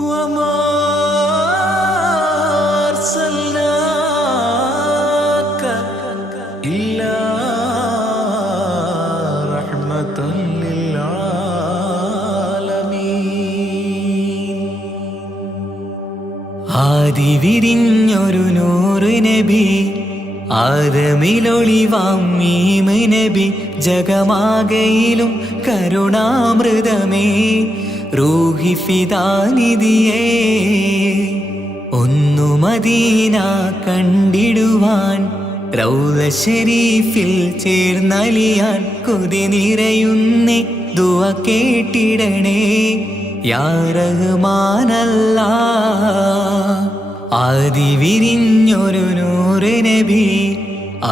وما أرسلناك إلا رحمة للعالمين. ആദി വിരിഞ്ഞൊരു നൂറ് നബി, ആദമിലൊളിവാം മീമ് നബി, ജഗമാകയിലും കരുണാമൃതമേ, റൂഹി ഫിദാനിധിയേ. ഒന്നു മദീന കണ്ടിടുവാൻ, റൗള ശരീഫിൽ ചേർന്നലിയാൻ, കൊതി നിറയുന്നേ ദുആ കേട്ടിടണേ യാ റഹ്മാനല്ലാഹ്. ആദി വിരിഞ്ഞൊരു നൂറ് നബി,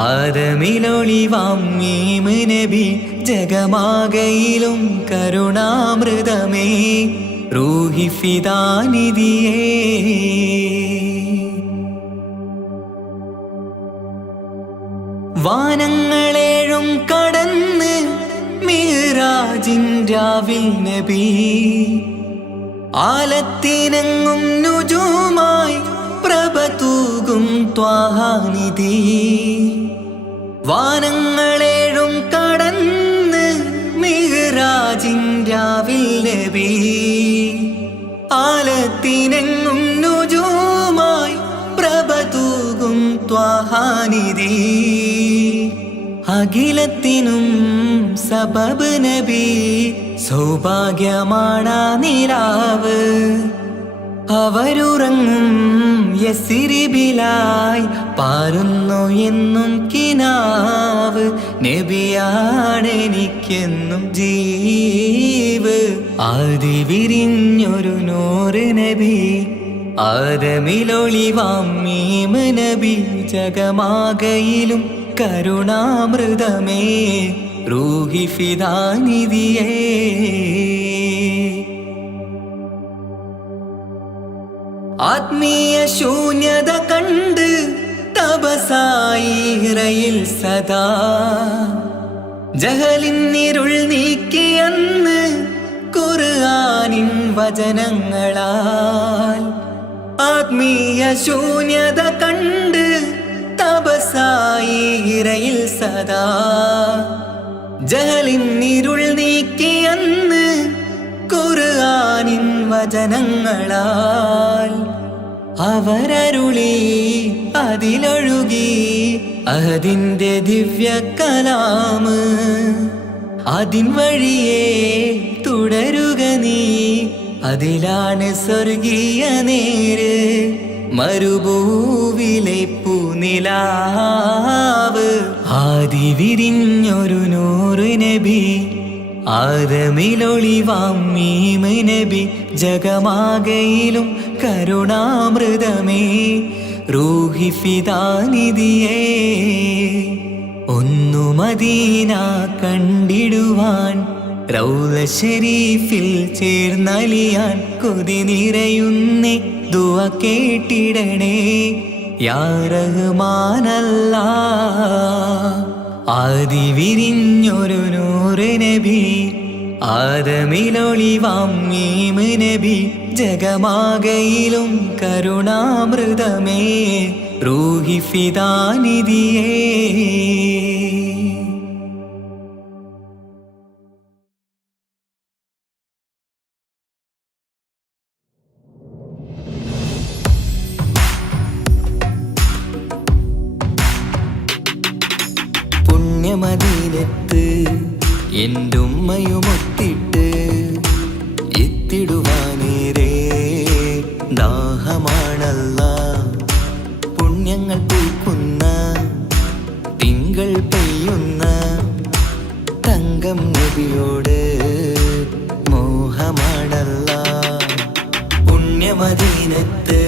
ആദമിലൊളിവാം മീമ് നബി, ജഗമാകയിലും കരുണാമൃതമേ, റൂഹി ഫിദാനിധിയേ. വാനങ്ങളേഴും കടന്ന് മിഅ്റാജിൻ രാവിൽ നബി, ആലത്തിനെങ്ങും നുജൂമായി പ്രഭ തൂകും ത്വാഹാനിധി. വാനങ്ങളേഴും കടന്ന് മിഅ്റാജിൻ രാവിൽ നബി, ആലത്തിനെങ്ങും നുജൂമായി പ്രഭ തൂകും ത്വാഹാനിധി. അഖിലത്തിനും സബബ് നബി, സൗഭാഗ്യമാണാ നിലാവ്. അവരുറങ്ങും യസ്രിബിലായി പാരുന്നു എന്നും കിനാവ്. നബിയാണെനിക്കെന്നും ജീവ്. ആദി വിരിഞ്ഞൊരു നൂറ് നബി, ആദമിലൊളിവാം മീമ് നബി, ജഗമാകയിലും കരുണാമൃതമേ, റൂഹി ഫിദാനിധിയേ. ആത്മീയ ശൂന്യത കണ്ട് തപസായി ഇറയിൽ സദാ, ജഹലിന്നിരുൾ നീക്കിയന്ന് ഖുർആനിൻ വചനങ്ങളാൽ. ആത്മീയ ശൂന്യത കണ്ട് തപസായി ഇറയിൽ സദാ, ജഹലിന്നിരുൾ നീക്കിയന്ന് ഖുർആനിൻ വചനങ്ങളാൽ. അവരരുളി അതിലൊഴുകി അഹദിന്റെ ദിവ്യ കലാമ്. അതിൻ വഴിയേ തുടരുക നീ, അതിലാണ് സ്വർഗീയ നേര്. മരുഭൂവിലെ പൂനിലാവ്. ആദി വിരിഞ്ഞൊരു നൂറ് നബി, ആദമിലൊളിവാം മീമ് നബി, ജഗമാകയിലും കരുണാമൃതമേ, റൂഹി ഫിദാനിധിയേ. ഒന്നു മദീന കണ്ടിടുവാൻ, റൗള ശരീഫിൽ ചേർന്നലിയാൻ, കൊതി നിറയുന്നേ ദുആ കേട്ടിടണേ യാ റഹ്മാനല്ലാഹ്. ആദി വിരിഞ്ഞൊരു നൂറ് നബി, ആദമിലൊളിവാം മീമ് നബി, ജഗമാകയിലും കരുണാമൃതമേ, റൂഹി ഫിദാനിധിയേ. പുണ്യമദീനത്ത് എൻ്റെ ഉമ്മയുമൊത്തിട്ട് എത്തിടുവാനേരേ ദാഹമാണല്ലാ. പുണ്യങ്ങൾ പൂക്കുന്ന തിങ്കൾ പെയ്യുന്ന തങ്കം നബിയോട് മോഹമാണല്ലാ. പുണ്യമദീനത്ത്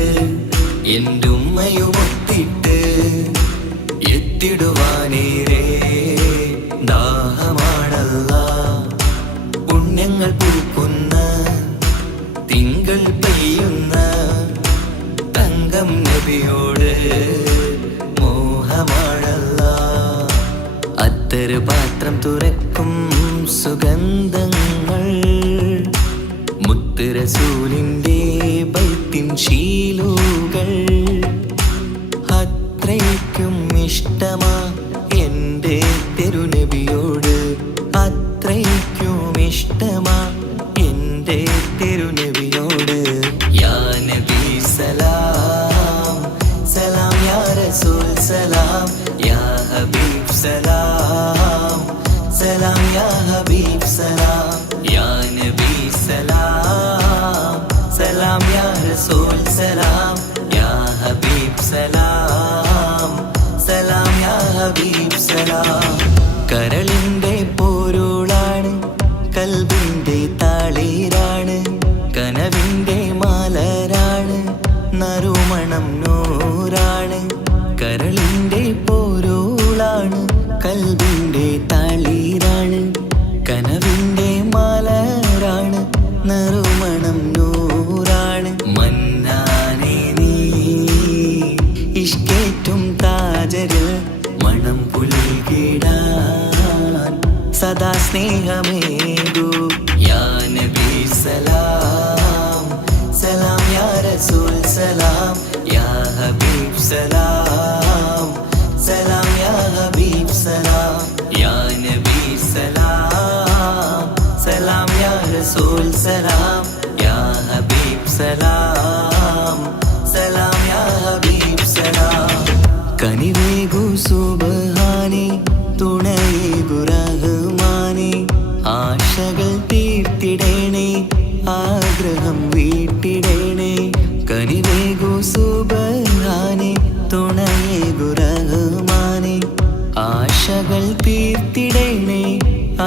എൻ്റെ ഉമ്മയുമൊത്തിട്ട് എത്തിടുവാനേരേ ദാഹമാണല്ലാ. പുണ്യങ്ങൾ പൂക്കുന്ന തിങ്കൾ പെയ്യുന്ന തങ്കം നബിയോട് മോഹമാണല്ലാ. അത്തറ് പാത്രം തുറക്കും സുഗന്ധങ്ങൾ, മുത്ത് മുത്ത് റസൂലിൻ്റെ ബൈത്തിൻ ശീലുകൾ അത്രയ്ക്കും ഇഷ്ടമാ എൻ്റെ തിരുനബിയോട്, അത്രയ്ക്കും ഇഷ്ടമാ എൻ്റെ തിരുനബിയോട്. യാ നബി സലാം സലാം, യാ റസൂൽ സലാം, യാ ഹബീബ് സലാം സലാം, യാ ഹബീബ് സലാം, യാ നബി സലാം സലാം, യാ റസൂൽ സലാം, യാ ഹബീബ് സലാം സലാം, യാ ഹബീബ് സലാം. കരളിൻ്റെ പൊരുളാണ്, കൽബിൻ്റെ താളീരാണ്, കനവിൻ്റെ മാലരാണ്, നറുമണം നൂറാണ്. കരളിൻ്റെ പൊരുളാണ്, കൽബിൻ്റെ താളീരാണ്, കനവിൻ്റെ മാലരാണ്, നറുമണം നൂറാണ്. മന്നാനേ നീ ഇഷ്കേറ്റും താജരിൽ മണം പുൽകിടാൻ സദാ സ്നേഹമേകൂ. യാ നബി സലാം സലാം, യാ റസൂൽ സലാം, യാ ഹബീബ് സലാം സലാം, യാ ഹബീബ് സലാം, യാ നബി സലാം സലാം, യാ റസൂൽ സലാം, യാ ഹബീബ് സലാം സലാം, യാ ഹബീബ് സലാം. കനിവേകു സുബ്ഹാനേ, തുണയേകു റഹ്മാനേ, ആശകൾ തീർത്തിടേണേ, ആഗ്രഹം വീട്ടിടേണേ. കനിവേകു സുബ്ഹാനേ, തുണയേകു റഹ്മാനേ, ആശകൾ തീർത്തിടേണേ,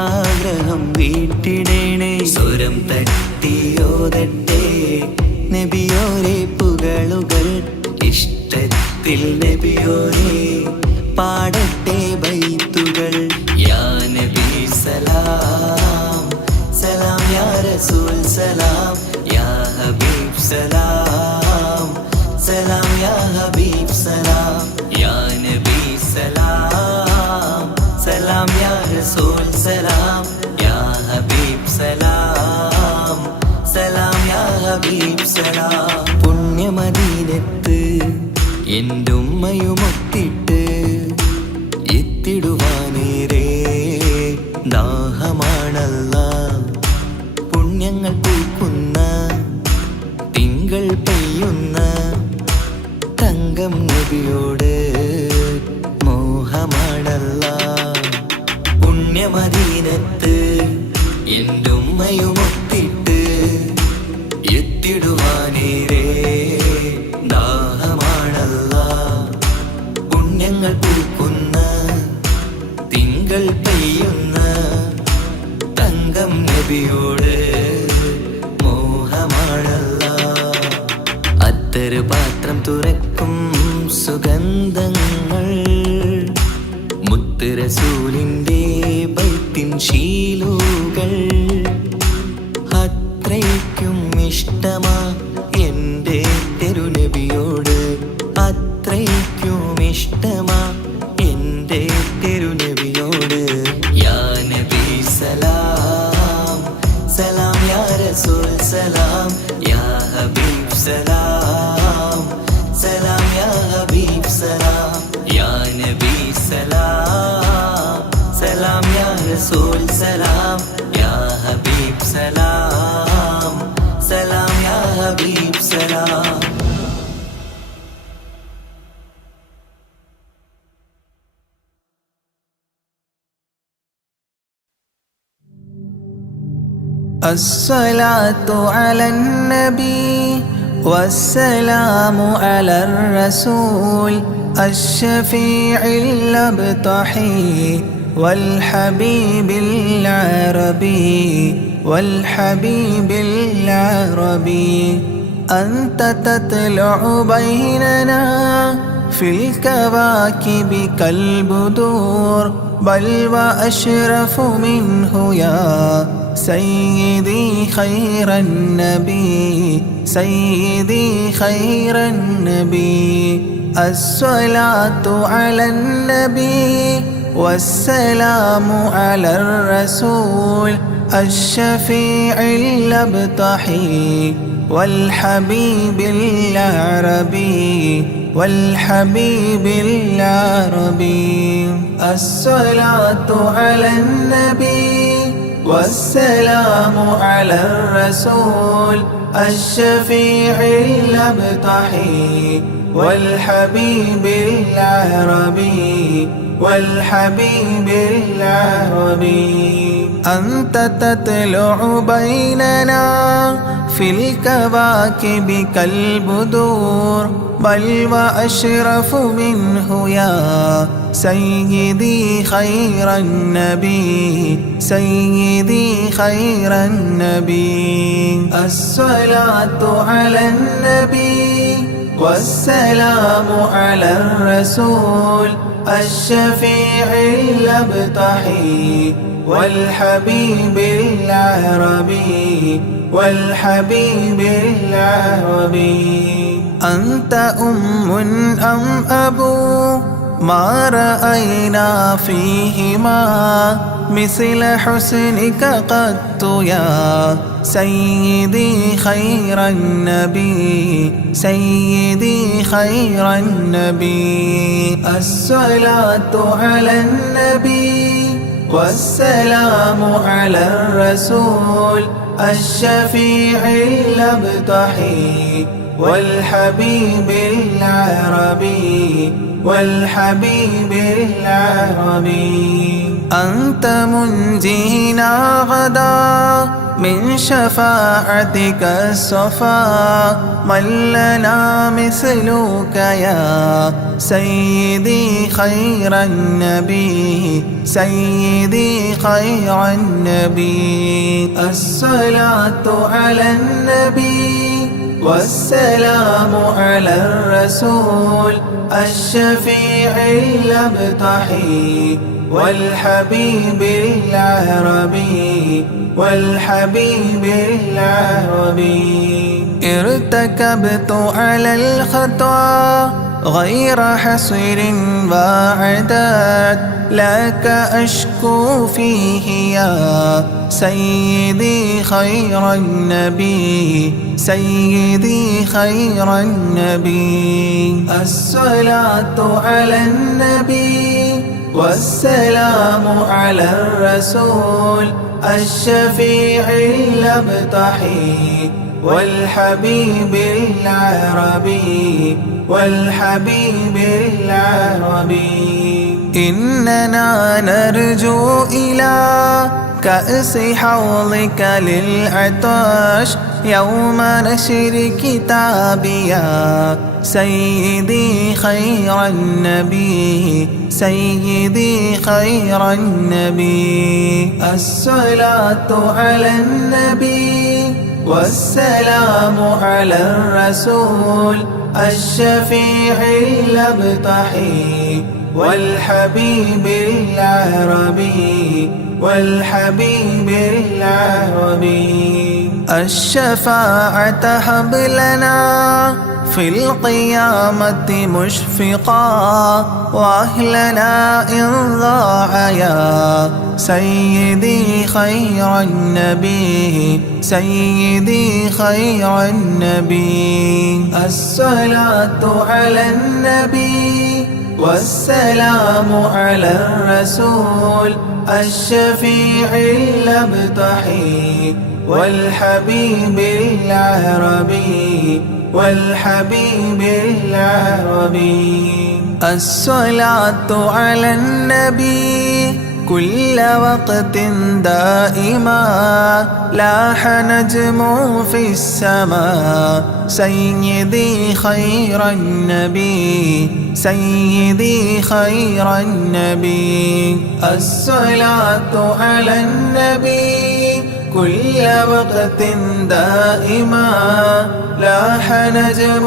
ആഗ്രഹം വീട്ടിടേണേ. സ്വരം തട്ടിയോതട്ടെ നബിയോരെ പുകളുകൾ, ഇഷ്ടത്തിൽ നബിയോരെ പാടട്ടെ ബൈത്തുകൾ. യാ നബി സലാം സലാം, യാ റസൂൽ സലാം, യാ ഹബീബ് സലാം സലാം, യാ ഹബീബ് സലാം, യാ നബി സലാം സലാം, യാ റസൂൽ സലാം, യാ ഹബീബ് സലാം സലാം, യാ ഹബീബ് സലാം. പുണ്യമദീനത്ത് എൻ്റെ ഉമ്മയുമൊത്തിട്ട് എത്തിടുവാനേരേ ദാഹമാണല്ലാ. പുണ്യങ്ങൾ പൂക്കുന്ന തിങ്കൾ പെയ്യുന്ന തങ്കം നബിയോട് മോഹമാണല്ലാ. പുണ്യമദീനത്ത് എൻ്റെ ഉമ്മയുമൊത്തിട്ട് എത്തിടുവാനേരേ ദാഹമാണല്ലാ. പുണ്യങ്ങൾ പൂക്കുന്ന തിങ്കൾ പെയ്യുന്ന തങ്കം നബിയോട് മോഹമാണല്ലാ. അത്തറ് പാത്രം തുറക്കും സുഗന്ധങ്ങൾ മുത്ത് റസൂലിൻ്റെ ബൈത്തിൻ ശീലുകൾ അത്രയ്ക്കും ഇഷ്ടമാ എൻ്റെ തിരുനബിയോട്, അത്രയ്ക്കും ഇഷ്ടമാ എൻ്റെ തിരുനബിയോട്. യാ നബി സലാം സലാം, യാ റസൂൽ സലാം, യാ ഹബീബ് സലാം സലാം, യാ ഹബീബ് സലാം, യാ നബി സലാം സലാം, യാ റസൂൽ സലാം, യാ ഹബീബ് സലാം സലാം, യാ ഹബീബ് സലാം. الصلاة على النبي والسلام على الرسول الشفيع الأبطحي والحبيب العربي والحبيب العربي. أنت تطلع بيننا في الكواكب كالبدور، بل وأشرف منه يا سيدي خير النبي، سيدي خير النبي. الصلاة على النبي والسلام على الرسول الشفيع الأبطحي والحبيب العربي والحبيب العربي. الصلاة على النبي والسلام على الرسول الشفيع الأبطحي والحبيب العربي والحبيب العربي. أنت تطلع بيننا في الكواكب كالبدور بل وأشرف منه يا سيدي خير النبي سيدي خير النبي. الصلاة على النبي والسلام على الرسول الشفيع الأبطحي والحبيب العربي والحبيب العربي. أنت أم أم أبو ما رأينا فيهما مثل حسنك قط يا سيدي خير النبي سيدي خير النبي. الصلاة على النبي والسلام على الرسول الشفيع الأبطحي والحبيب العربي والحبيب العربي. أنت منجينا غدا من شفاعتك الصفا من لنا مثلك يا سيدي خير النبي سيدي خير النبي. الصلاة على النبي والسلام على الرسول الشفيع الأبطحي والحبيب العربي والحبيب العربي. ارتكبت على الخطا غير حصير وعداد لك أشكو فيه يا سيدي خير النبي سيدي خير النبي. الصلاة على النبي والسلام على الرسول الشفيع الأبطحي والحبيب العربي والحبيب العربي. إننا نرجو إلى كأس حوضك للعطاش يوم نشر كتابي يا سيدي خير النبي سيدي خير النبي. الصلاة على النبي والسلام على الرسول الشفيع الأبطحي والحبيب العربي والحبيب العربي. الشفاعة هب لنا في القيامة مشفقا وأهلنا إن ضاع يا سيدي خير النبي سيدي خير النبي. الصلاة على النبي والسلام على الرسول الشفيع الأبطحي والحبيب العربي والحبيب العربي. الصلاة على النبي كل وقت دائما لاح نجم في السماء سيدي خير النبي سيدي خير النبي. الصلاة على النبي كل وقت دائما لاح نجم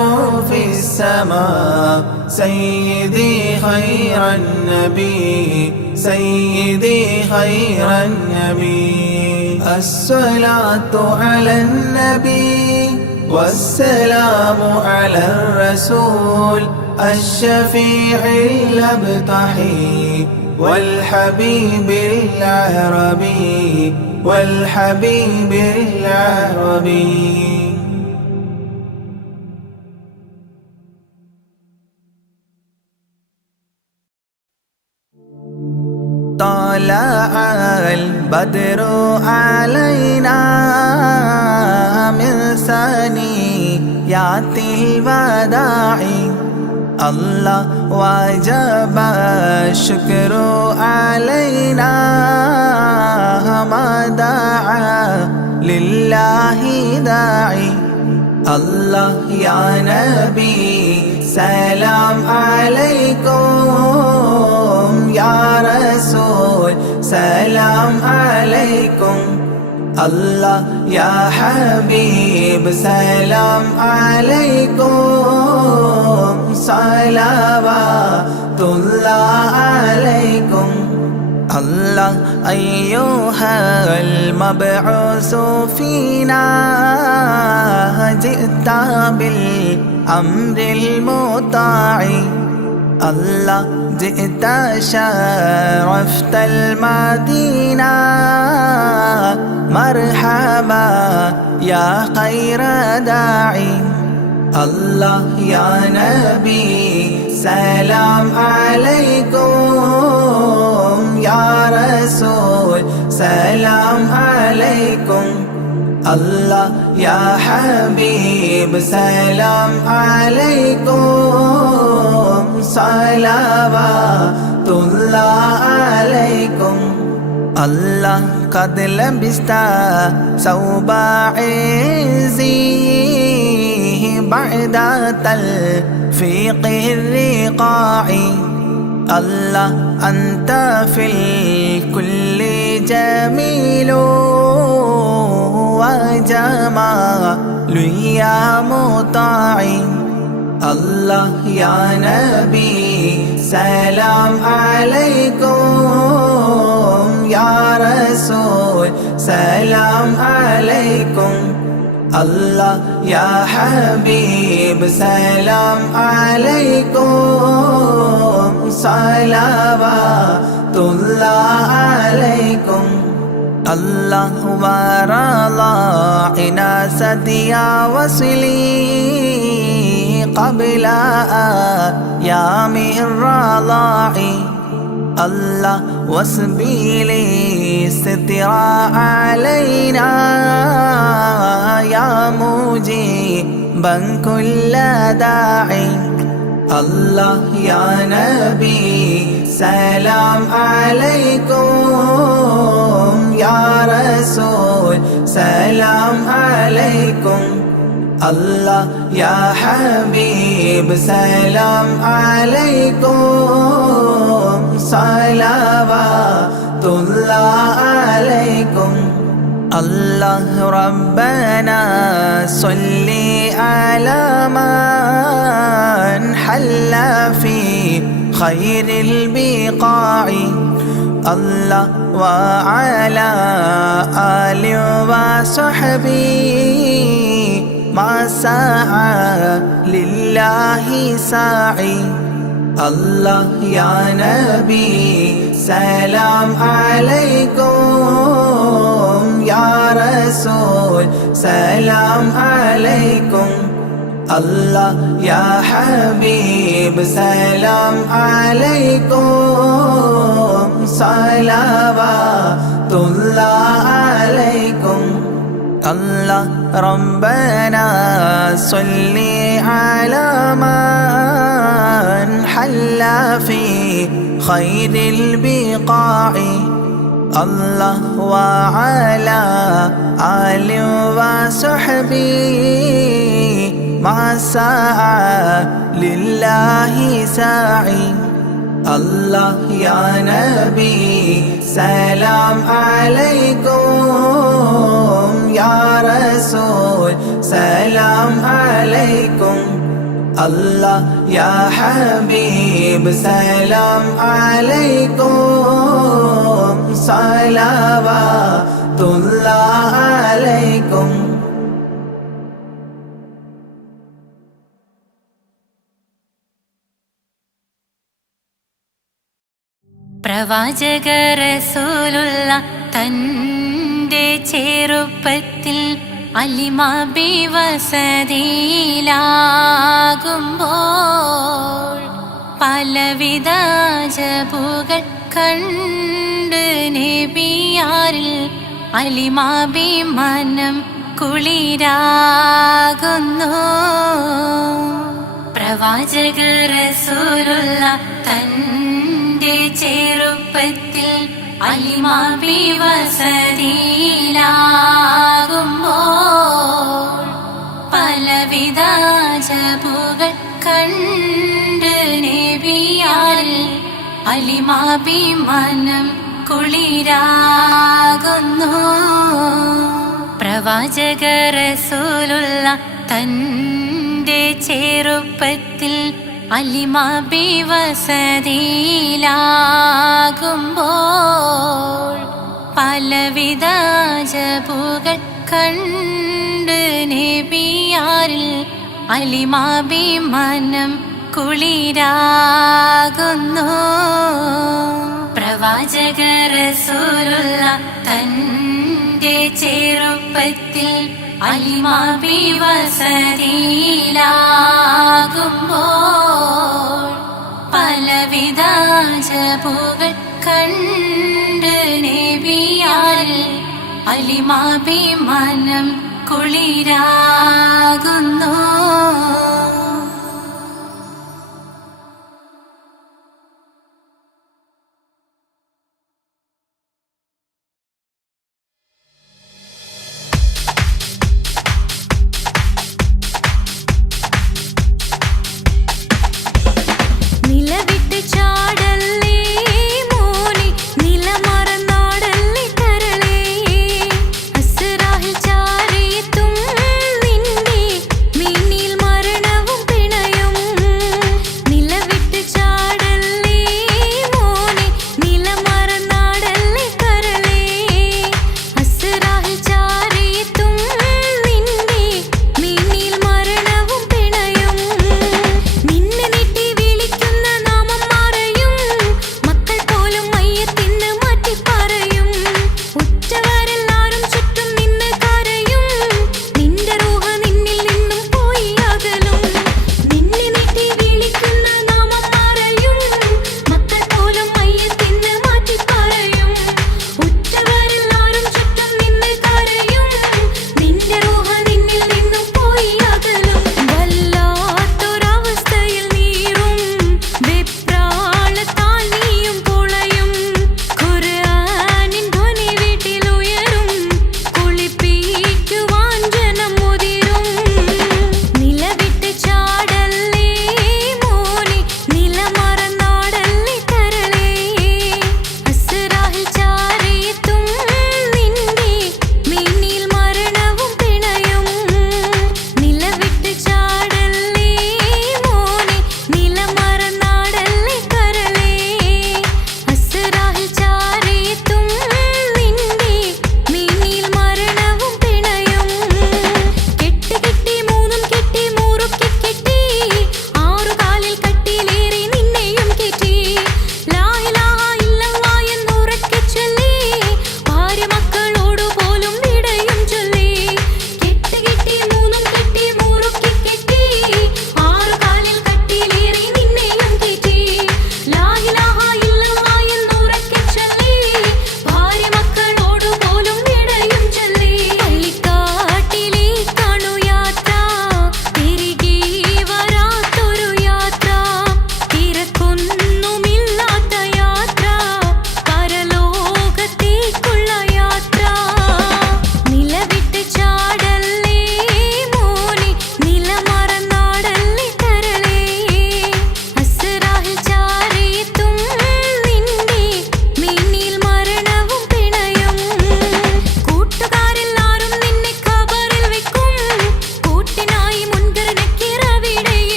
في السماء سيدي خير النبي سيدي خير النبي. الصلاة على النبي والسلام على الرسول الشفيع الأبطحي والحبيب العربي والحبيب العربي. طلع البدر علينا من ثنيات الوداع الله وجب الشكر علينا ما دعا لله داعي. الله يا نبي سلام عليكم يا رسول سلام عليكم. الله يا حبيب سلام عليكم صلوات الله عليكم. الله أيها المبعوث فينا جئت بالأمر المطاع. الله جئت شرفت المدينة مرحبا يا خير داعي. الله يا نبي سلام عليكم يا رسول سلام عليكم. الله يا حبيب سلام عليكم صلوات الله عليكم. الله قد لبست ثوب عزي بعد تلفيق الرقاع. الله أنت في الكل جميل وجمال يا مطاع. الله يا نبي سلام عليكم يا رسول سلام عليكم. الله يا حبيب سلام عليكم صلوات الله عليكم. الله ورضاعنا سديا وصلي قبل أيام الرضاع. الله وسبيلي سترا علينا يا مجيبا كل داعي. الله يا نبي سلام عليكم يا رسول سلام عليكم. الله يا حبيب سلام عليكم صلوات الله عليكم. الله ربنا صل على من حل في خير البقاع. الله وعلى آل وصحبه ما سعى لله ساعي. الله يا نبي سلام عليكم يا رسول سلام عليكم. الله يا حبيب سلام عليكم صلوات الله عليكم. الله ربنا صل على من حل في خير البقاع. الله وعلى آل وصحبه ما سعى لله ساعي. الله يا نبي سلام عليكم يا رسول سلام عليكم. الله يا حبيب سلام عليكم صلوات الله عليكم. പ്രവാചക റസൂലുള്ള തൻ്റെ ചെറുപ്പത്തിൽ അലിമാബി വസതിയിലാകുമ്പോൾ പലവിധ ജബുകൾ കണ്ട് നബിയാരിൽ അലിമാബി മനം കുളിരാകുന്നു. പ്രവാചക റസൂലുള്ള തൻ്റെ ചെറുപ്പത്തിൽ അലിമാബി വസതിയിലാകുമ്പോൾ പലവിധ ജബുകൾ കണ്ട് നബിയാരിൽ അലിമാബി മനം കുളിരാകുന്നു. പ്രവാചക റസൂലുള്ള തൻ്റെ ചെറുപ്പത്തിൽ അലിമാബി വസതിയിലാകുമ്പോൾ പലവിധ ജബുകൾ കണ്ട് നബിയാരിൽ അലിമാബി മനം കുളിരാകുന്നു. പ്രവാചക റസൂലുള്ള തൻ്റെ ചെറുപ്പത്തിൽ അലിമാബി വസതിയിലാകുമ്പോൾ പലവിധ ജബുകൾ കണ്ട് നബിയാരിൽ അലിമാബി മനം കുളിരാകുന്നു. നിലമറന്നാടല്ലേ കരളേ അസ്റാഹിൽ ചാരിത്തും നിന്റെ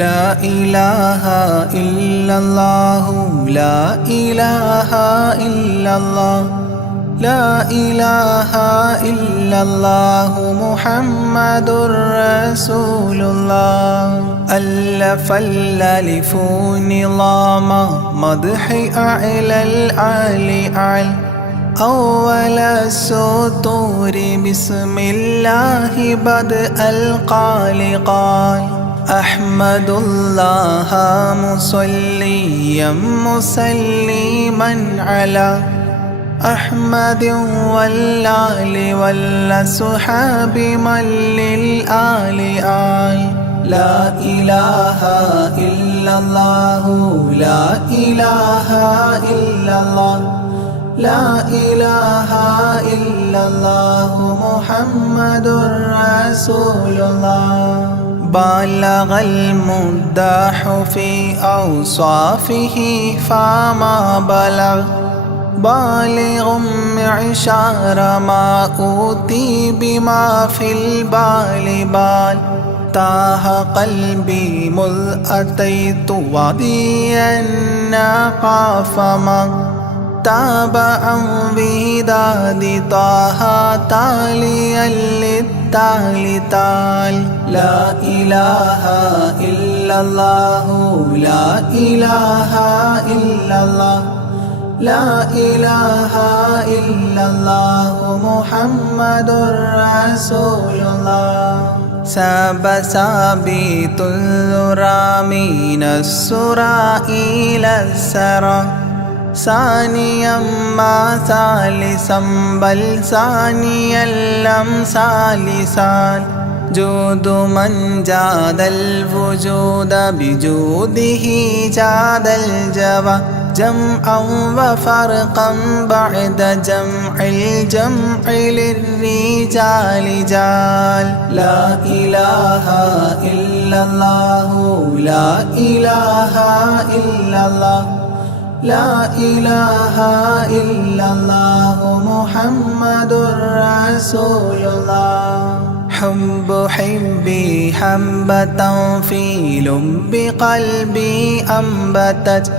لا إله إلا الله لا إله إلا الله لا إله إلا الله محمد رسول الله ألف الألف نظام مدح أعلى الأعلى أعلى أول السطور بسم الله بدء القال قال أحمد الله مصليا مسلما على أحمد والآل والصحاب من للآل آل لا إله إلا الله لا إله إلا الله لا إله إلا الله محمد رسول الله بلغ المداح في أوصافه فما بلغ بالغ معشار ما أوتي بما في البال بال تاه قلبي مذ أتيت واديا قاف ما تابعا بهداد طه تاليا للتالي تال لا إله إلا الله لا إله إلا الله لا إله إلا الله محمد رسول الله ساب سابيت الذرى من السرى إلى السرى ثانيا ما ثالثا بل ثانيا لم ثالثان جود من جاد الوجود بجوده جاد الجوى جمعا وفرقا بعد جمع الجمع للرجال جال لا إله إلا الله لا إله إلا الله لا إله إلا الله محمد رسول الله حب حبي حبة في لب قلبي أنبتت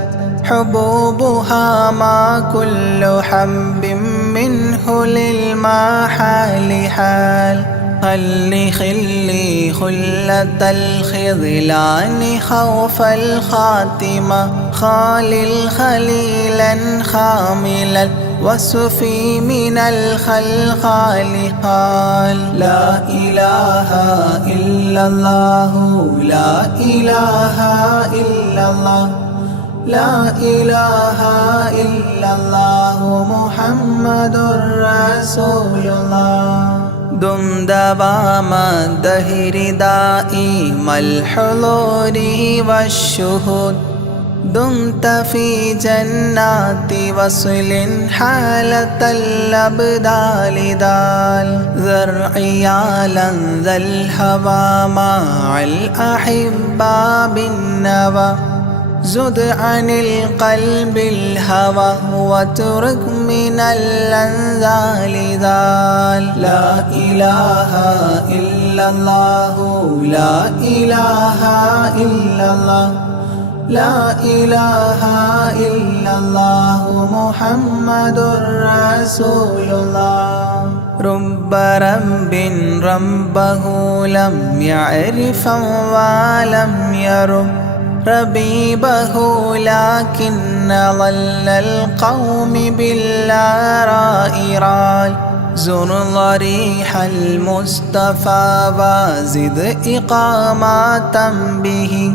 حبوبها ما كل حب منه للمحال حال خلي خلة الخذلان خوف الخاتمة خالل خليلا خاملا وصفي من الخلقال قال لا إله إلا الله لا إله إلا الله لا إله إلا الله محمد رسول الله دم دوام الدهر دائم الحضور والشهود دمت في جنات وصل حالة الأبدال دال ذرعيالا ذا الهوى مع الأحبة بالنوى زد عن القلب الهوى واترك من الأنذال ذال لا إله إلا الله لا إله إلا الله لا إله إلا الله محمد رسول الله رب رب ربه لم يعرف ولم يرب ربيبه لكن ظل القوم بالآراء رال زر ضريح المصطفى وزد إقامة به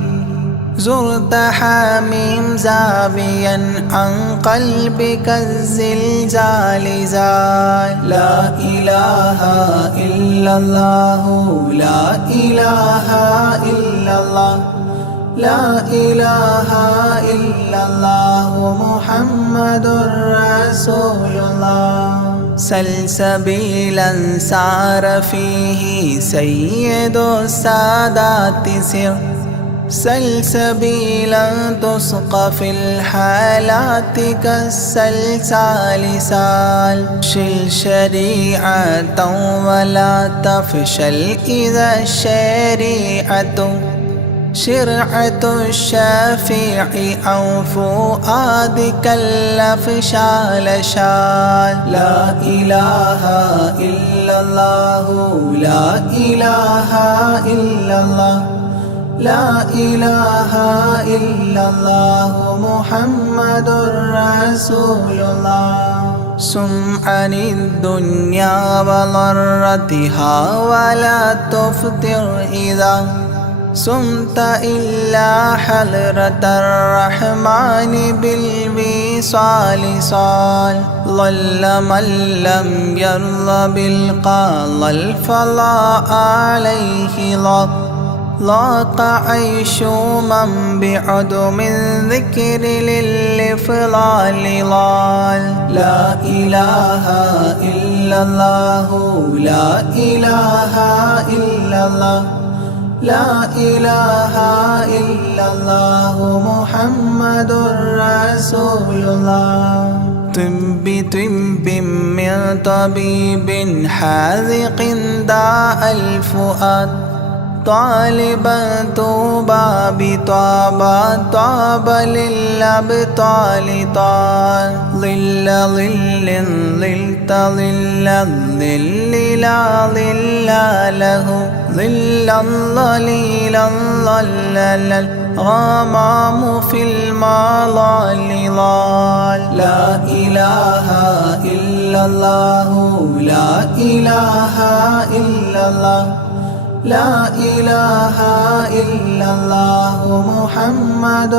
زرت حميم زاويا عن قلبك الزلزال زال لا إله إلا الله لا إله إلا الله لا إله إلا الله محمد رسول الله سلسبيلا سار فيه سيد السادات سر سلسبيلا تسقى في الحالات كالسلسال سال شل شريعة ولا تفشل إذا الشريعة شرعة الشافع أو فؤادك الأفشال شال. لا إله إلا الله لا إله إلا الله لا إله إلا الله محمد رسول الله. سم عن الدنيا وضرتها ولا تفطر إذا سمت إلا حضرة الرحمن بالوصال صال. ضل من لم يرضى بالقضاء الفضاء عليه ضاق عيش من بعدم ذكر للإفضال ضال. لا إله إلا الله لا إله إلا الله لا إله إلا الله محمد رسول الله. طب من طبيب حاذق داء الفؤاد طالبا طوبى بطابى طاب للأبطال طال. ظل ظل ظلت ظل الظل لا ظل له ظلا ظليلا ظلل الغمام في المظال ضال. لا إله إلا الله لا إله إلا الله لا إله إلا الله محمد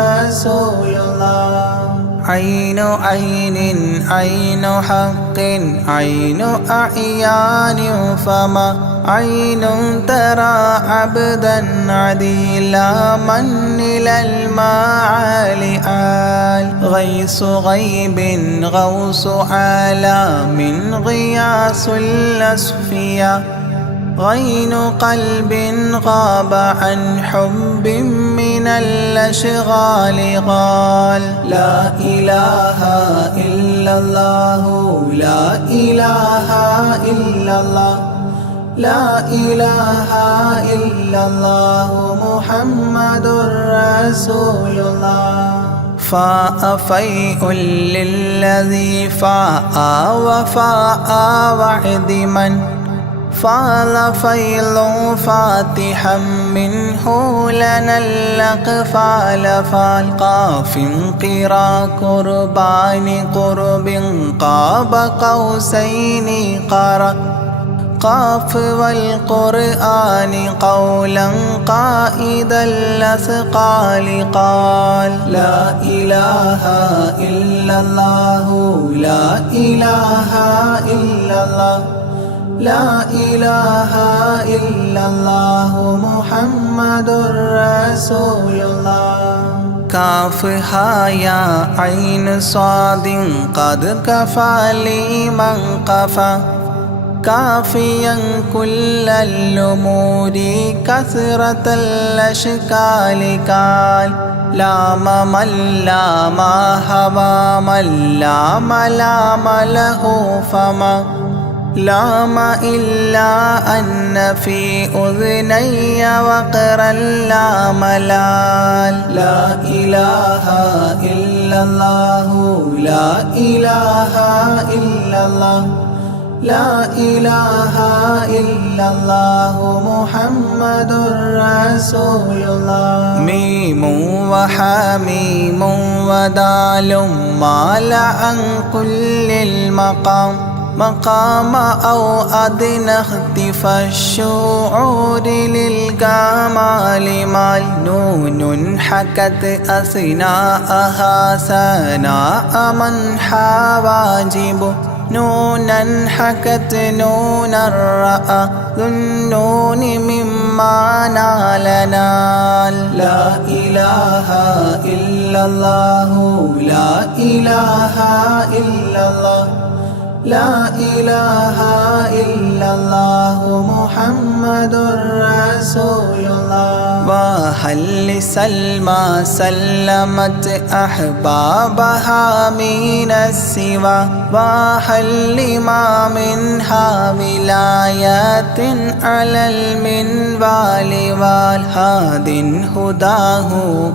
رسول الله. عين عين عين حق عين أعيان فما عين ترى عبدا عديلا من إلى المعالي آل. غيث غيب غوث عالم غياث الأصفياء غين قلب غاب عن حب من الأشغال قال. لا إله إلا الله لا إله إلا الله لا إله إلا الله محمد رسول الله. فاء فيء للذي فاء وفاء وعد من فاض فيض فاتحا منه لنا الأقفال فالقاف قرا قربان قرب قاب قوسين قرا قاف والقرآن قولا قائد الأثقال قال. لا إله إلا الله لا إله إلا الله لا إله إلا الله محمد رسول الله. كافها يا عين صاد قد كفى لي من قفى كافيا كل الأمور كثرة الأشكال قال. لام من لام هوى من لام لام له فما لام إلا أن في أذني وقرا لا ملال. لا إله إلا الله لا إله إلا الله لا إله إلا الله محمد رسول الله. ميم وحميم ودال مال عن كل المقام مقام أو أدنى اختفى الشعور للكمال مال. نون حكت أثناءها ثناء من حواجبه نونا حكت نونا رأى ذو النون مما نال نال. لا إله إلا الله لا إله إلا الله لا إله إلا الله محمد رسول الله. وهل سلمى سلمت أحبابها من السوى وهل لما منها ولايات على المنوال والهاد هداه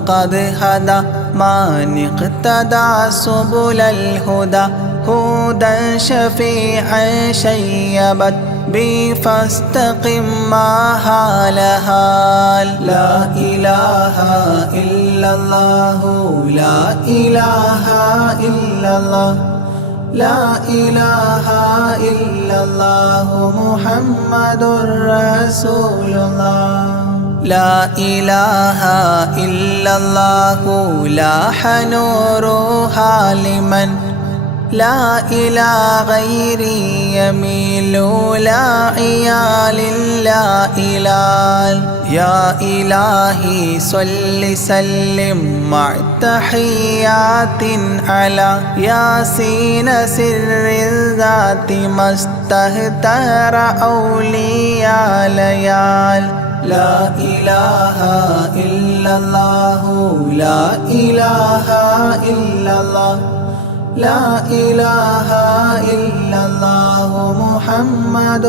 قد هدى من اقتدى سبل الهدى هدى شفيعا شيبت بي فاستقم ما هالها. لا إله إلا الله لا إله إلا الله لا إله إلا الله محمد رسول الله. لا إله إلا الله لاح نورها لمن لا إلى غيري يميل لا عيال لا إلال. يا إلهي صل سلم مع تحيات على ياسين سر الذات ما استهتر أولياء ليال. لا إله إلا الله لا إله إلا الله لا إله إلا الله محمد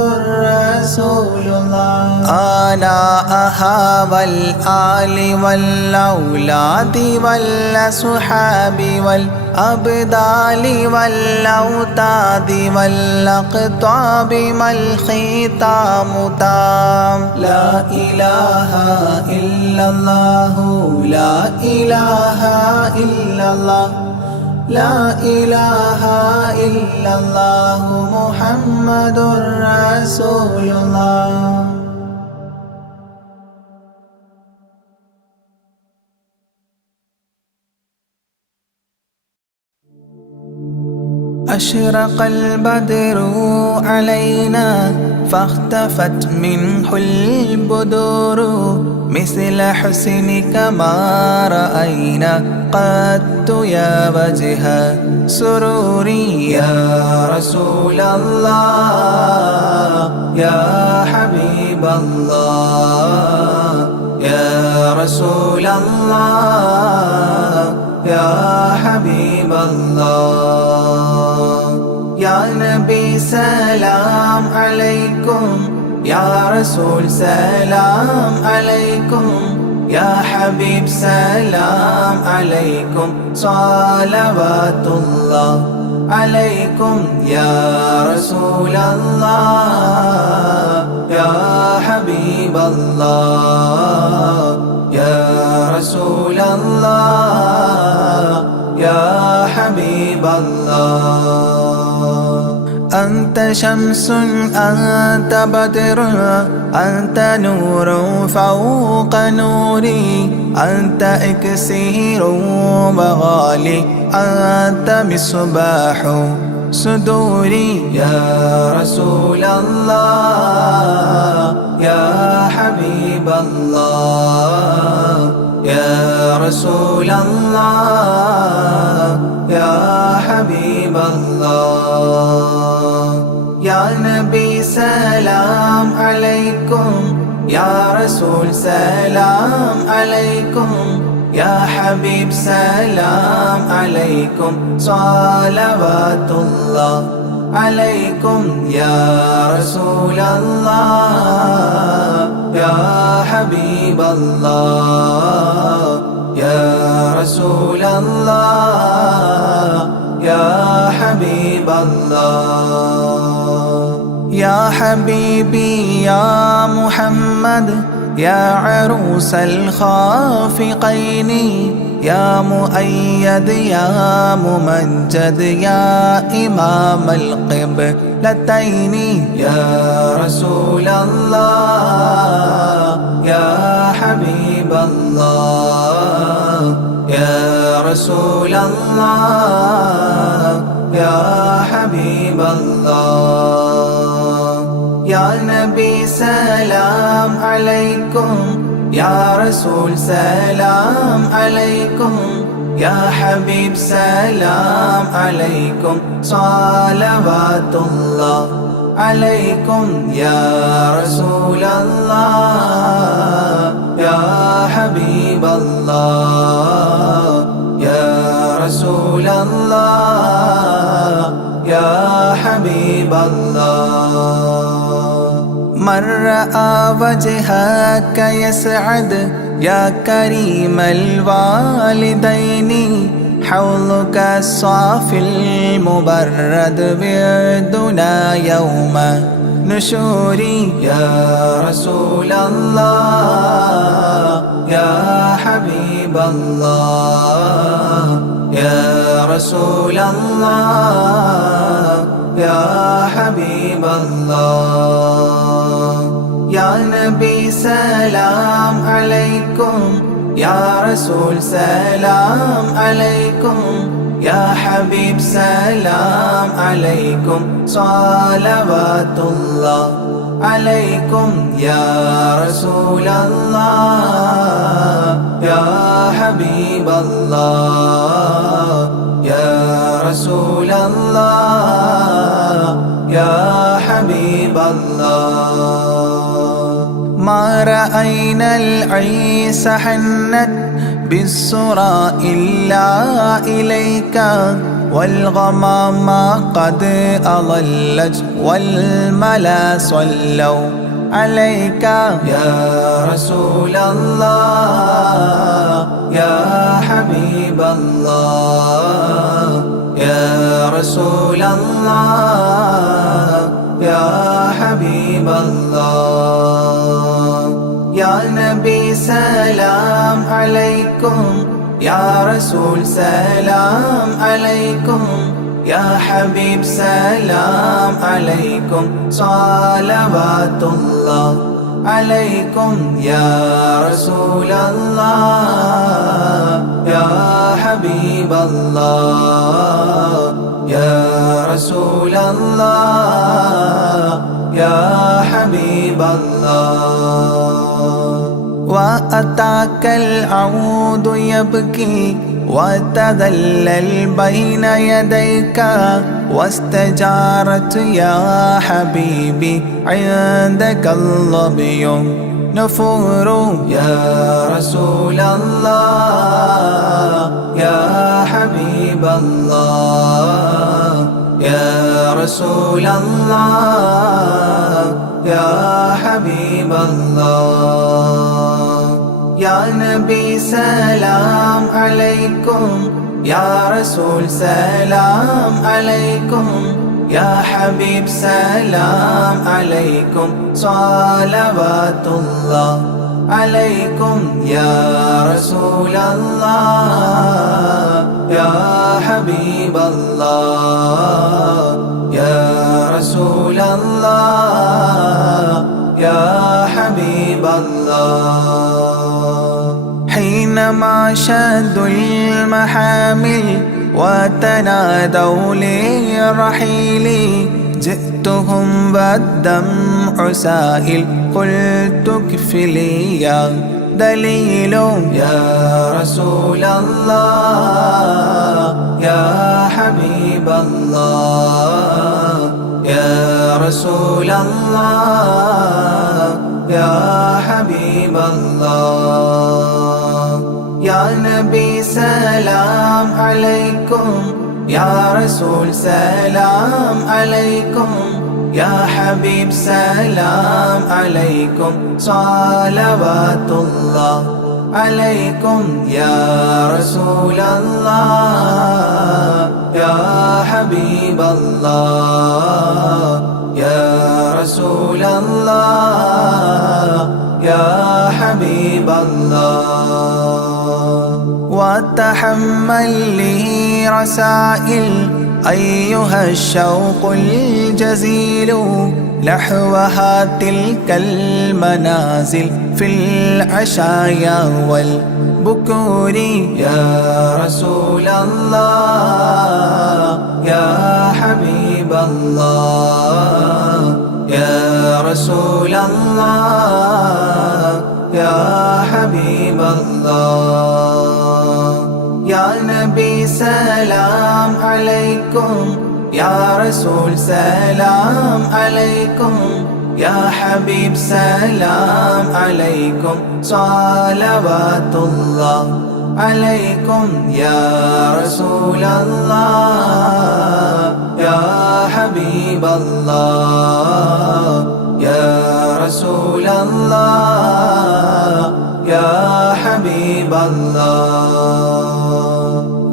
رسول الله. آناءها والآل والأولاد والأصحاب والأبدال والأوتاد والأقطاب ما الختام تام. لا إله إلا الله لا إله إلا الله لا إله إلا الله محمد رسول الله. أشرق البدر علينا فاختفت منه البدور مثل حسنك ما رأينا قدت يا وجه سروري. يا رسول الله يا حبيب الله يا رسول الله يا حبيب الله. يا نبي سلام عليكم يا رسول سلام عليكم يا حبيب سلام عليكم صلوات الله عليكم. يا رسول الله يا حبيب الله يا رسول الله يا حبيب الله. أنت شمس أنت بدر أنت نور فوق نوري أنت إكسير وغالي أنت مصباح صدوري. يا رسول الله يا حبيب الله يا رسول الله يا حبيب الله. يا نبي سلام عليكم يا رسول سلام عليكم يا حبيب سلام عليكم صلوات الله عليكم. يا رسول الله يا حبيب الله يا رسول الله يا حبيب الله. يا حبيبي يا محمد يا عروس الخافقين يا مؤيد يا ممجد يا إمام القبلتين. يا رسول الله يا حبيب الله يا رسول الله يا حبيب الله. يا نبي سلام عليكم يا رسول سلام عليكم يا حبيب سلام عليكم صلوات الله عليكم يا رسول الله يا حبيب الله يا رسول الله يا حبيب الله من رأى وجهك يسعد يا كريم الوالدين حوضك الصافي المبرد بعدنا يوم نشوري يا رسول الله يا حبيب الله يا رسول الله يا حبيب الله يا نبي سلام عليكم يا رسول سلام عليكم يا حبيب سلام عليكم صلوات الله عليكم يا رسول الله يا حبيب الله يا رسول الله يا حبيب الله ما رأينا العيس حنت بالسرى إلا إليك والغمام قد أضلت والملا صلوا عليك يا رسول الله يا حبيب الله يا رسول الله يا حبيب الله يا نبي سلام عليكم يا رسول سلام عليكم يا حبيب سلام عليكم صلوات الله عليكم يا رسول الله يا حبيب الله يا رسول الله يا حبيب الله وأتاك العود يبكي وتذلل بين يديك واستجارت يا حبيبي عندك الظبي نفور يا رسول الله يا حبيب الله يا رسول الله يا حبيب الله يا نبي سلام عليكم يا رسول سلام عليكم يا حبيب سلام عليكم صلوات الله عليكم يا رسول الله يا حبيب الله يا رسول الله يا حبيب الله حينما شدوا المحامل وتنادوا لرحيلي جئتهم والدمع سائل قلت اكفلي يا دليل يا رسول الله يا حبيب الله يا رسول الله يا حبيب الله يا نبي سلام عليكم يا رسول سلام عليكم يا حبيب سلام عليكم صلوات الله عليكم يا رسول الله يا حبيب الله يا رسول الله يا حبيب الله وتحمل لي رسائل أيها الشوق الجزيل نحوها تلك المنازل في العشايا والبكور يا رسول الله يا حبيب الله يا رسول الله يا حبيب الله يا نبي سلام عليكم يا رسول سلام عليكم يا حبيب سلام عليكم صلوات الله عليكم يا رسول الله يا حبيب الله يا رسول الله يا حبيب الله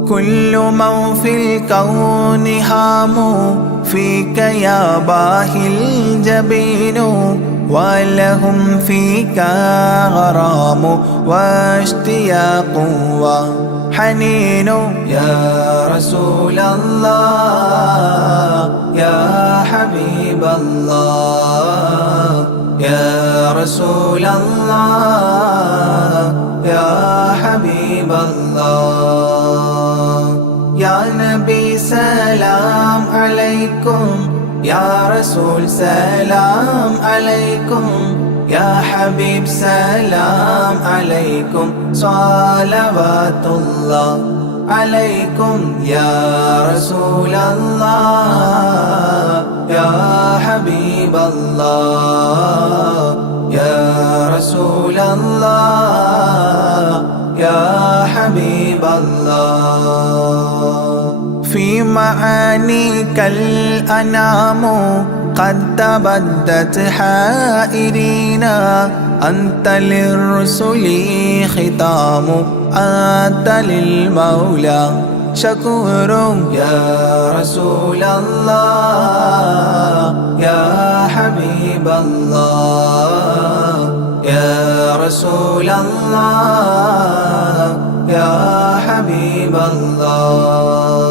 كل من في الكون هام فيك يا باهي الجبين ولهم فيك غرام واشتياق وحنين يا رسول الله يا حبيب الله يا رسول الله يا حبيب الله يا نبي سلام عليكم يا رسول سلام عليكم يا حبيب سلام عليكم صلوات الله عليكم يا رسول الله يا حبيب الله يا رسول الله يا حبيب الله في معانيك الأنام قد تبدت حائرين أنت للرسل ختام أنت للمولى شكور يا رسول الله يا حبيب الله يا رسول الله يا حبيب الله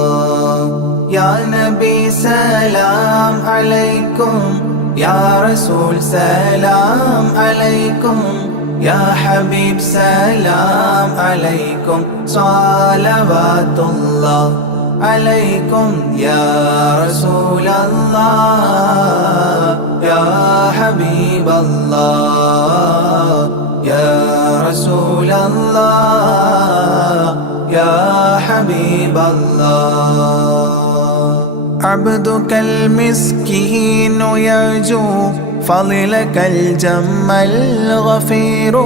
يا نبي سلام عليكم يا رسول سلام عليكم يا حبيب سلام عليكم صلوات الله عليكم يا رسول الله يا حبيب الله يا رسول الله يا حبيب الله عبدك المسكين يرجو فضلك الجم الغفير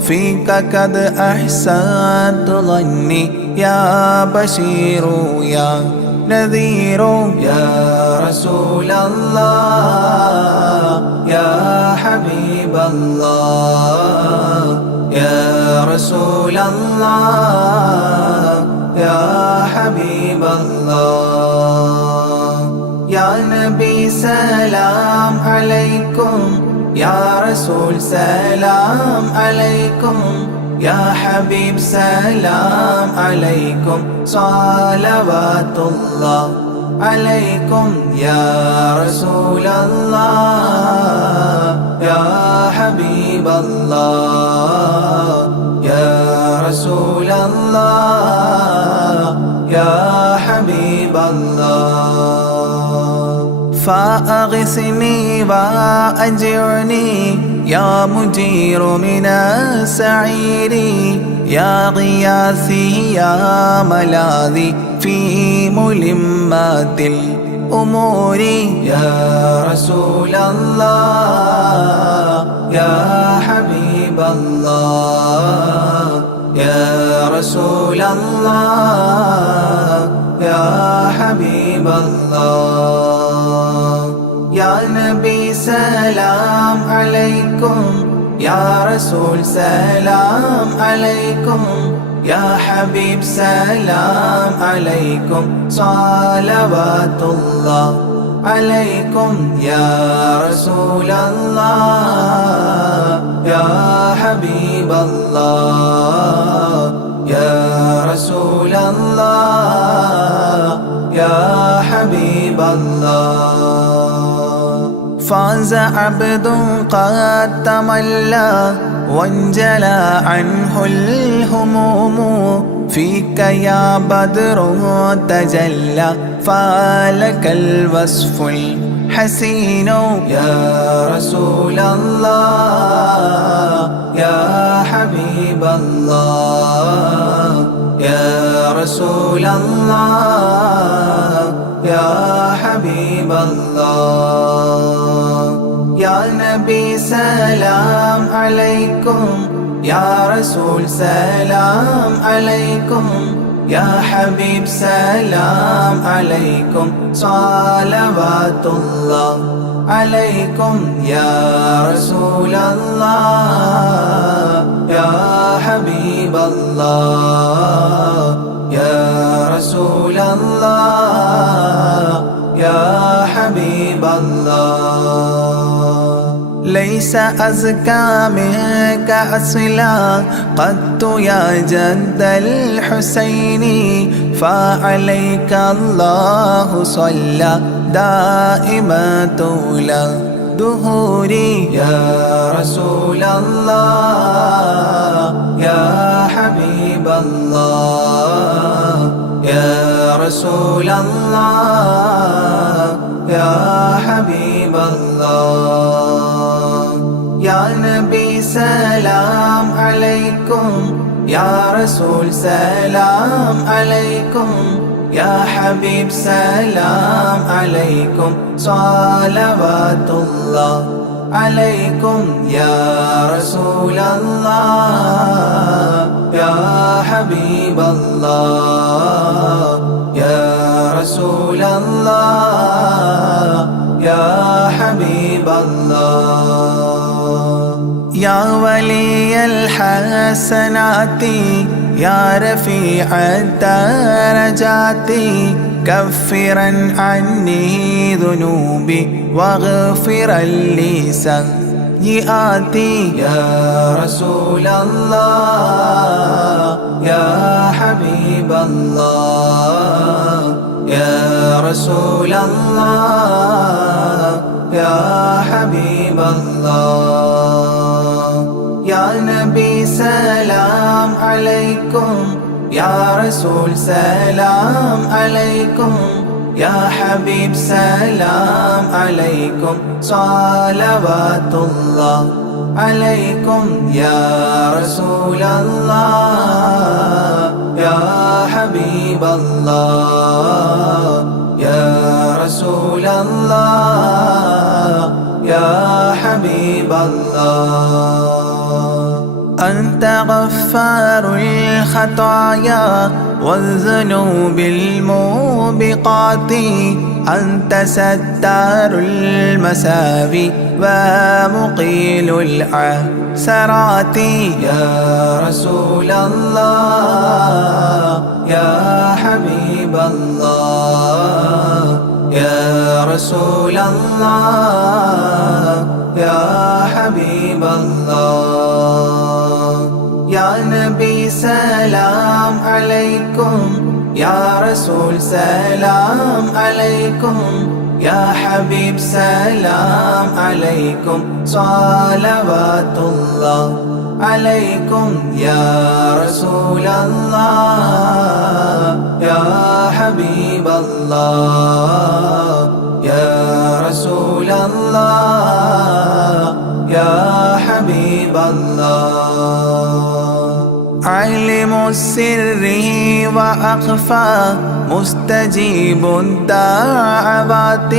فيك قد أحسنت ظني يا بشير يا نذير يا رسول الله يا حبيب الله يا رسول الله يا حبيب الله يا نبي سلام عليكم يا رسول سلام عليكم يا حبيب سلام عليكم صلوات الله عليكم يا رسول الله يا حبيب الله يا رسول الله يا حبيب الله فأغثني وأجرني يا مجير من السعير يا غياثي يا ملاذي في ملمات الأمور يا رسول الله يا حبيب الله يا رسول الله يا حبيب الله يا نبي سلام عليكم يا رسول سلام عليكم يا حبيب سلام عليكم صلوات الله عليكم يا رسول الله يا حبيب الله يا رسول الله يا حبيب الله فاز عبد قد تملى وانجلى عنه الهموم فيك يا بدر تجلى فلك الوصف الحسين يا رسول الله يا حبيب الله يا رسول الله يا حبيب الله يا نبي سلام عليكم يا رسول سلام عليكم يا حبيب سلام عليكم صلوات الله عليكم يا رسول الله يا حبيب الله يا رسول الله يا حبيب الله ليس أزكى منك أصلا قط يا جد الحسين فعليك الله صلى دائما طول دهوري يا رسول الله يا حبيب الله يا رسول الله يا حبيب الله يا نبي سلام عليكم يا رسول سلام عليكم يا حبيب سلام عليكم صلوات الله عليكم يا رسول الله يا حبيب الله يا رسول الله يا حبيب الله يا ولي الحسنات يا رفيع الدرجات كفرا عني ذنوبي واغفرا لي سيئاتي يا رسول الله يا حبيب الله يا رسول الله يا حبيب الله يا نبي سلام عليكم يا رسول سلام عليكم يا حبيب سلام عليكم صلوات الله عليكم يا رسول الله يا حبيب الله يا رسول الله يا حبيب الله أنت غفار الخطايا والذنوب الموبقات أنت ستار المساوي ومقيل العثرات يا رسول الله يا حبيب الله يا رسول الله يا حبيب الله يا نبي سلام عليكم يا رسول سلام عليكم يا حبيب سلام عليكم صلوات الله عليكم يا رسول الله يا حبيب الله يا رسول الله يا حبيب الله علم السر وأخفى مستجيب الدعوات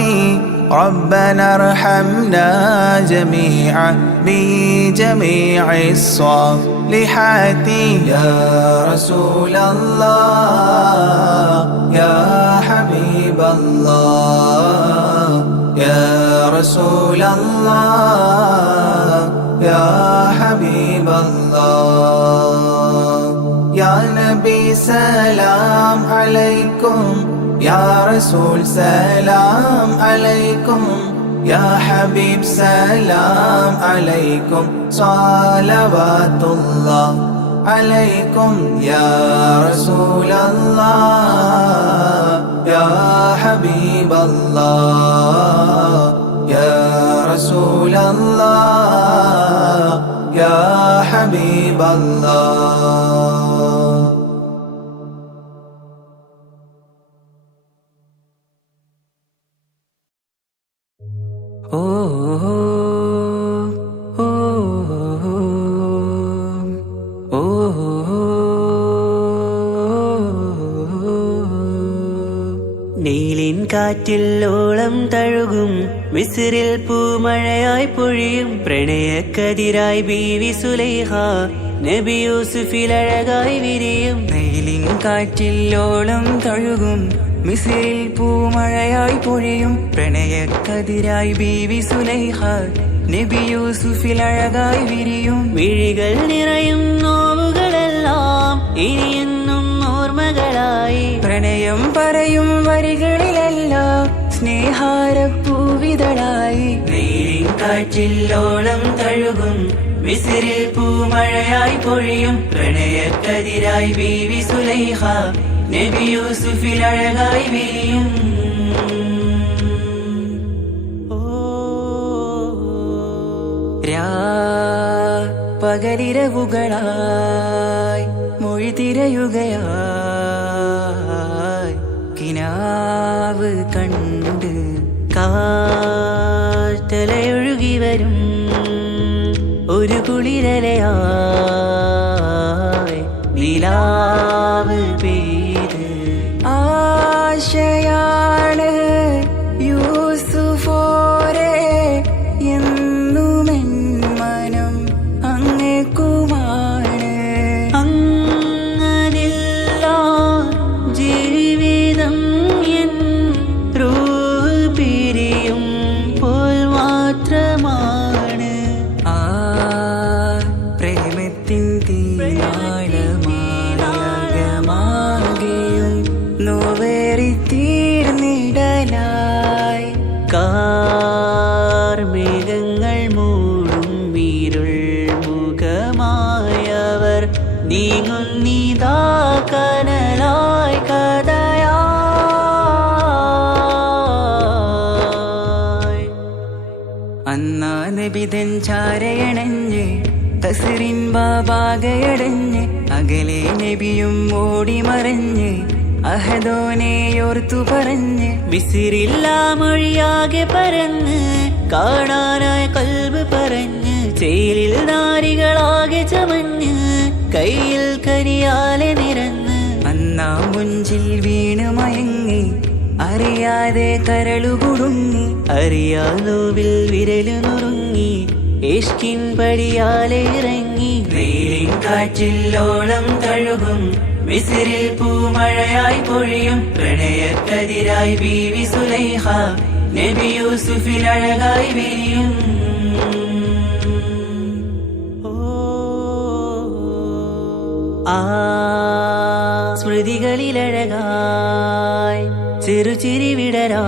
ربنا ارحمنا جميعا بجميع الصالحات يا رسول الله يا حبيب الله يا رسول الله يا حبيب الله يا نبي سلام عليكم يا رسول سلام عليكم يا حبيب سلام عليكم صلوات الله عليكم يا رسول الله يا حبيب الله يا رسول الله يا حبيب الله നീലിൻ കാറ്റിൽ ഓളം തഴുകും മിസ്രിൽ പൂമഴയായി പൊഴിയും പ്രണയക്കതിരായി ബീവി സുലൈഹ നബി യൂസുഫിൽ അഴകായി വിരിയും വെയിലിൻ കാറ്റിൽ ഓളം തഴുകും മിസ്രിൽ പൂമഴയായി പൊഴിയും പ്രണയക്കതിരായി ബീവി സുലൈഹ നബി യൂസുഫിൽ അഴകായി വിരിയും മിഴികൾ നിറയും നോവുകളെല്ലാം ഇനിയെന്നും ഓർമ്മകളായി പ്രണയം പറയും വരികളിലെല്ലാം സ്നേഹാരപ്പൂവിതളായി വെയിലിൻ കാറ്റിൽ ഓളം തഴുകും മിസ്രിൽ പൂമഴയായി പൊഴിയും പ്രണയക്കതിരായി ബീവി സുലൈഹ നബി യൂസുഫിൽ അഴകായി വിരിയും പകലിരവുകളായി മൊഴി തിരയുകയായി കിനാവ് കണ്ട് കാറ്റലയൊഴുകി വരും ഒരു കുളിരലയായി നിലാവ് പെയ്ത് ആശയാണ് യൂസുഫോരെ എന്നുമെൻ മനം അങ്ങേക്കുമാണ് അങ്ങനില്ല ജീവിതം എൻ റൂഹ് പിരിയും പോൽ മാത്രമാണ് ആ പ്രേമത്തിൻ തീനാളമാകെയും നോവേറി തീർന്നിടലായി കാർമേഘങ്ങൾ മൂടും വീരുൾ മുഖമായവർ നീങ്ങുന്നിതാ കനലായി കഥയായി അന്നാ നബിതൻ ചാരയണഞ്ഞ് കസറിൻ ബാബാകയടഞ്ഞ് അകലെ നബിയും ഓടി മറഞ്ഞ് അഹദോനെയോർത്തു പറഞ്ഞ് മിസിറില്ലാ മൊഴിയാകെ പരന്ന് കാണാനായി കൽബ് പറഞ്ഞ് ചേലിൽ നാരികളാകെ ചമഞ്ഞ് കയ്യിൽ കരിയാലെ നിരന്ന് അന്നാ മുഞ്ചിൽ വീണ് മയങ്ങി അറിയാതെ കരളുകുടുങ്ങി അറിയാനോവിൽ വിരലു നുറുങ്ങി ഇഷ്കിൻ പടിയാലെ ഇറങ്ങി വെയിലിൻ കാറ്റിൽ ഓളം തഴുകും മിസ്രിൽ പൂമഴയായി പൊഴിയും പ്രണയക്കതിരായി ബീവി സുലൈഹ നബി യൂസുഫിൽ അഴകായി വിരിയും ആ സ്മൃതികളിലഴകായി ചെറുചിരി വിടരാ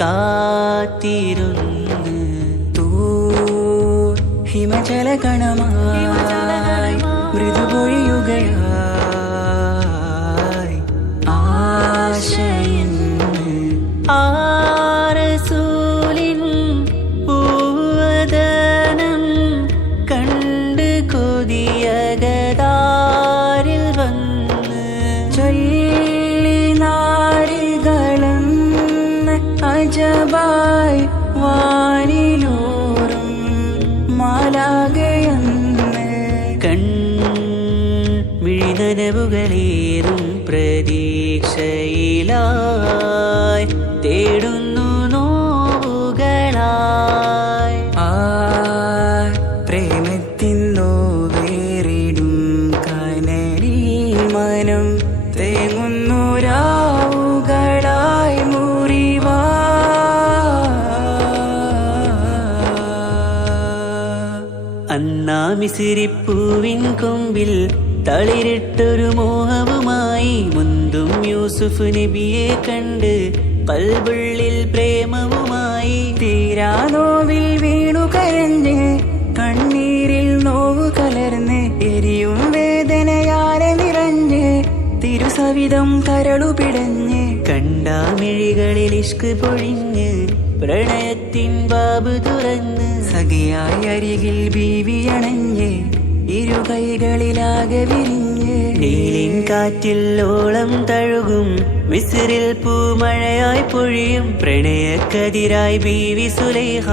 കാത്തിരുന്ന് ഹിമജല കണമായി മൃദുപൊഴിയുകയായി ആശയിൻ ആരസൂലിൻ പൂവദനം കണ്ട് കൊതിയകതാരിൽ വന്ന് ചൊല്ലി നാരികളെന്ന് അജബായി വാനിലൂറും മാലാകയെന്ന് മിഴിനനവുകളേറും പ്രതീക്ഷയിലായി തേടുന്നു നോവുകളായി ആ പ്രേമത്തിൻ നോവേറിടും കനലിൽ മനം തേങ്ങുന്നു രാവുകളായി മുറിവാ അന്നാ മിസിരിപ്പൂവിൻ കൊമ്പിൽ തളിരിട്ടൊരു മോഹവുമായി മുന്തും യൂസുഫ് നബിയെ കണ്ട് കൽബുള്ളിൽ പ്രേമവുമായി തീരാനോവിൽ വീണു കരഞ്ഞ് കണ്ണീരിൽ നോവ് കലർന്ന് എരിയും വേദനയാലെ നിറഞ്ഞ് തിരുസവിധം കരളു പിടഞ്ഞ് കണ്ടാമിഴികളിൽ ഇഷ്ക് പൊഴിഞ്ഞ് പ്രണയത്തിൻ ബാബ് തുറന്ന് സഖിയായി അരികിൽ ബീവിയണഞ്ഞ് ഇരു കൈകളിലാകെ വിരിഞ്ഞ് നീലിൻ കാറ്റിൽ ഓളം തഴുകും മിസ്രിൽ പൂമഴയായി പൊഴിയും പ്രണയക്കതിരായി ബീവി സുലൈഹ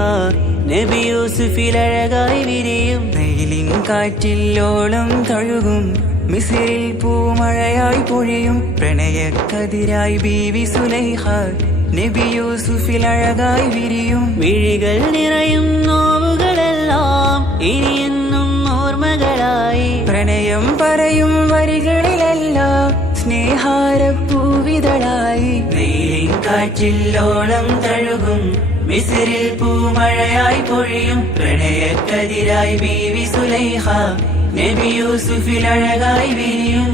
നബി യൂസുഫിൽ അഴകായി വിരിയും വെയിലിൻ കാറ്റിൽ ഓളം തഴുകും മിസ്രിൽ പൂമഴയായി പൊഴിയും പ്രണയക്കതിരായി ബീവി സുലൈഹ നബി യൂസുഫിൽ അഴകായി വിരിയും മിഴികൾ നിറയും നോവുകളെല്ലാം ഇനിയെന്നും ഓർമ്മകളായി പ്രണയം പറയും വരികളിലെല്ലാം സ്നേഹാരപ്പൂവിതളായി വെയിലിൻ കാറ്റില്ലോളം തഴുകും മിസ്രിൽ പൂമഴയായി പൊഴിയും പ്രണയക്കതിരായി ബീവി സുലൈഹ നബി യൂസുഫിൽ അഴകായി വിരിയും